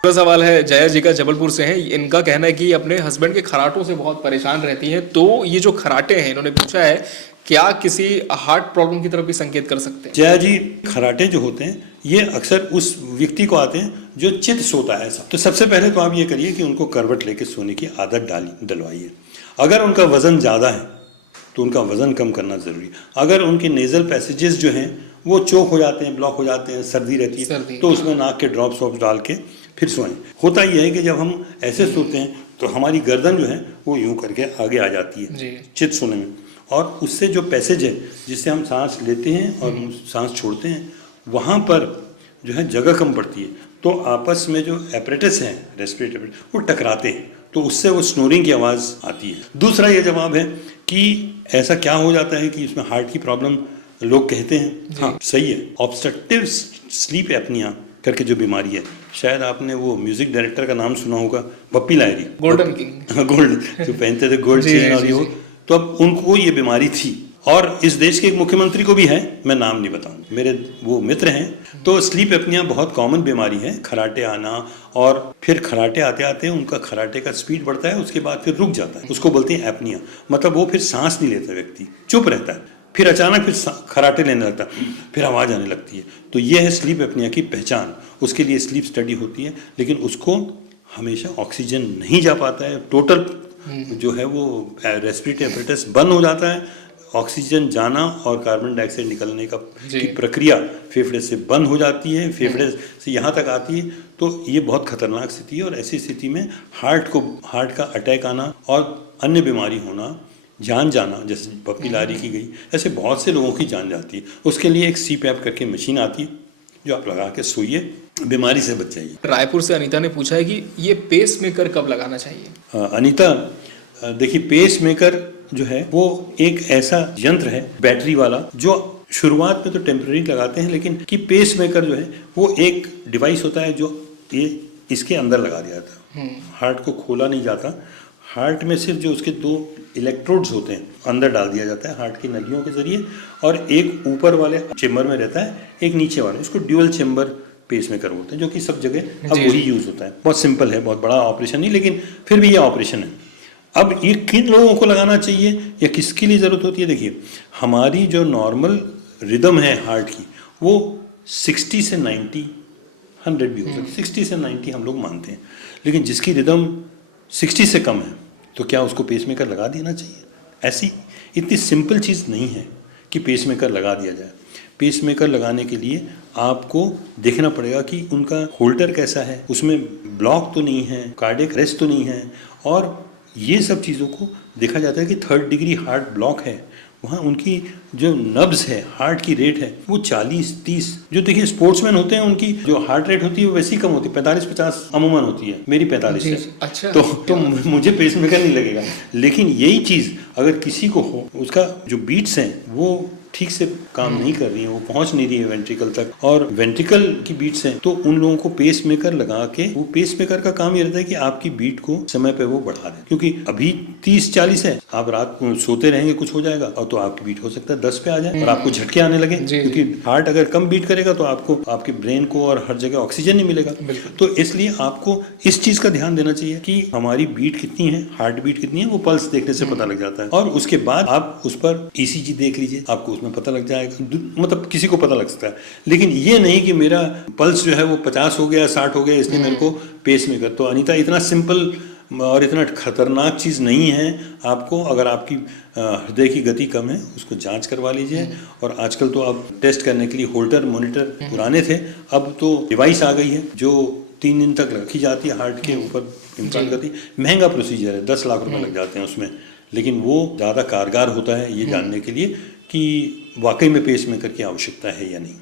दूसरा सवाल है जया जी का, जबलपुर से है। इनका कहना है कि अपने हस्बैंड के खराटों से बहुत परेशान रहती हैं, तो ये जो खराटे हैं, इन्होंने पूछा है क्या किसी हार्ट प्रॉब्लम की तरफ भी संकेत कर सकते हैं? जया जी, खराटे जो होते हैं ये अक्सर उस व्यक्ति को आते हैं जो चित सोता है ऐसा। तो सबसे पहले तो आप ये करिए कि उनको करवट लेके सोने की आदत डलवाइए। अगर उनका वजन ज़्यादा है तो उनका वजन कम करना ज़रूरी है। अगर उनके नेज़ल पैसेजेस जो हैं वो चोक हो जाते हैं, ब्लॉक हो जाते हैं, सर्दी रहती है, तो उसमें नाक के ड्रॉप्स वॉप्स डाल के फिर सोएं। होता यह है कि जब हम ऐसे सोते हैं तो हमारी गर्दन जो है वो यूं करके आगे आ जाती है चित सोने में, और उससे जो पैसेज है जिससे हम सांस लेते हैं और सांस छोड़ते हैं वहाँ पर जो है जगह कम पड़ती है, तो आपस में जो एपरेटस हैं रेस्पिरेटरी वो टकराते हैं, तो उससे वो स्नोरिंग की आवाज़ आती है। दूसरा ये जवाब है कि ऐसा क्या हो जाता है कि इसमें हार्ट की प्रॉब्लम लोग कहते हैं, हाँ सही है, ऑब्स्ट्रक्टिव स्लीप एपनिया करके जो बीमारी है, शायद आपने वो म्यूजिक डायरेक्टर का नाम सुना होगा, Bappi Lahiri, golden king, gold जो पहनते थे गोल्ड चेन और ये, तो अब उनको ये बीमारी थी और इस देश के एक मुख्यमंत्री को भी है, मैं नाम नहीं बताऊंगा, मेरे वो मित्र हैं। तो स्लीप एपनिया बहुत कॉमन बीमारी है, खराटे आना, और फिर खराटे आते आते उनका खराटे का स्पीड बढ़ता है, उसके बाद फिर रुक जाता है, उसको बोलते हैं एपनिया। मतलब वो फिर सांस नहीं लेता व्यक्ति, चुप रहता है, फिर अचानक फिर खराटे लेने लगता है, फिर आवाज़ आने लगती है। तो ये है स्लीप एपनिया की पहचान। उसके लिए स्लीप स्टडी होती है, लेकिन उसको हमेशा ऑक्सीजन नहीं जा पाता है, टोटल जो है वो रेस्पिरेटरी एपरेटस बंद हो जाता है, ऑक्सीजन जाना और कार्बन डाइऑक्साइड निकलने की प्रक्रिया फेफड़े से बंद हो जाती है, फेफड़े से यहाँ तक आती है। तो ये बहुत खतरनाक स्थिति है, और ऐसी स्थिति में हार्ट का अटैक आना और अन्य बीमारी होना, जान जाना, जैसे पप्पी लाहिरी की गई, ऐसे बहुत से लोगों की जान जाती है। उसके लिए एक CPAP करके मशीन आती है जो आप लगा के सोइए, बीमारी से बच जाइए। रायपुर से अनीता ने पूछा है कि ये पेस मेकर कब लगाना चाहिए? अनीता, देखिए पेस मेकर जो है वो एक ऐसा यंत्र है बैटरी वाला जो शुरुआत में तो टेम्परेरी लगाते हैं, लेकिन कि पेस मेकर जो है वो एक डिवाइस होता है जो ये इसके अंदर लगा दिया जाता है, हार्ट को खोला नहीं जाता, हार्ट में सिर्फ जो उसके 2 इलेक्ट्रोड्स होते हैं अंदर डाल दिया जाता है हार्ट की नलियों के जरिए, और एक ऊपर वाले चेम्बर में रहता है, एक नीचे वाले, इसको ड्यूअल चेम्बर पेस मेकर बोलते हैं, जो कि सब जगह अब वही यूज होता है। बहुत सिंपल है, बहुत बड़ा ऑपरेशन नहीं, लेकिन फिर भी ये ऑपरेशन है। अब ये किन लोगों को लगाना चाहिए या किसके लिए ज़रूरत होती है? देखिए, हमारी जो नॉर्मल रिदम है हार्ट की वो 60 से 90, 100 भी हो सकता है, 60 से 90 हम लोग मानते हैं, लेकिन जिसकी रिदम 60 से कम है तो क्या उसको पेसमेकर लगा देना चाहिए? ऐसी इतनी सिंपल चीज़ नहीं है कि पेसमेकर लगा दिया जाए। पेसमेकर लगाने के लिए आपको देखना पड़ेगा कि उनका होल्डर कैसा है, उसमें ब्लॉक तो नहीं है, कार्डियक अरेस्ट तो नहीं है, और ये सब चीज़ों को देखा जाता है कि 3rd डिग्री हार्ट ब्लॉक है, वहाँ उनकी जो नब्ज है, हार्ट की रेट है वो 40-30, जो देखिए स्पोर्ट्समैन होते हैं उनकी जो हार्ट रेट होती है वो वैसी कम होती है, 45-50 अमूमन होती है, मेरी 45 है। अच्छा, तो मुझे पेसमेकर नहीं लगेगा। लेकिन यही चीज़ अगर किसी को हो, उसका जो बीट्स हैं वो ठीक से काम नहीं कर रही है, वो पहुंच नहीं रही है वेंट्रिकल तक, और वेंट्रिकल की बीट्स हैं, तो उन लोगों को पेसमेकर लगा के, वो पेसमेकर का काम ये रहता है कि आपकी बीट को समय पे वो बढ़ा दे, क्योंकि अभी 30-40 है, आप रात को सोते रहेंगे कुछ हो जाएगा, और तो आपकी बीट हो सकता है 10 पे आ जाए और आपको झटके आने लगे, क्योंकि हार्ट अगर कम बीट करेगा तो आपको आपके ब्रेन को और हर जगह ऑक्सीजन नहीं मिलेगा। तो इसलिए आपको इस चीज का ध्यान देना चाहिए कि हमारी बीट कितनी है, हार्ट बीट कितनी है, वो पल्स देखने से पता लग जाता है, और उसके बाद आप उस पर ECG देख लीजिए, आपको उसमें पता लग जाएगा, मतलब किसी को पता लग सकता है। लेकिन ये नहीं कि मेरा पल्स जो है वो 50 हो गया, 60 हो गया, इसलिए मेरे को पेसमेकर। तो अनीता, इतना सिंपल और इतना खतरनाक चीज़ नहीं है। आपको अगर आपकी हृदय की गति कम है उसको जांच करवा लीजिए, और आजकल तो अब टेस्ट करने के लिए होल्डर मॉनिटर, पुराने थे, अब तो डिवाइस आ गई है जो 3 दिन तक रखी जाती है हार्ट के ऊपर इम्प्लांट करती। महंगा प्रोसीजर है, 10 लाख रुपए लग जाते हैं उसमें, लेकिन वो ज़्यादा कारगर होता है ये जानने के लिए कि वाकई में पेसमेकर की आवश्यकता है या नहीं।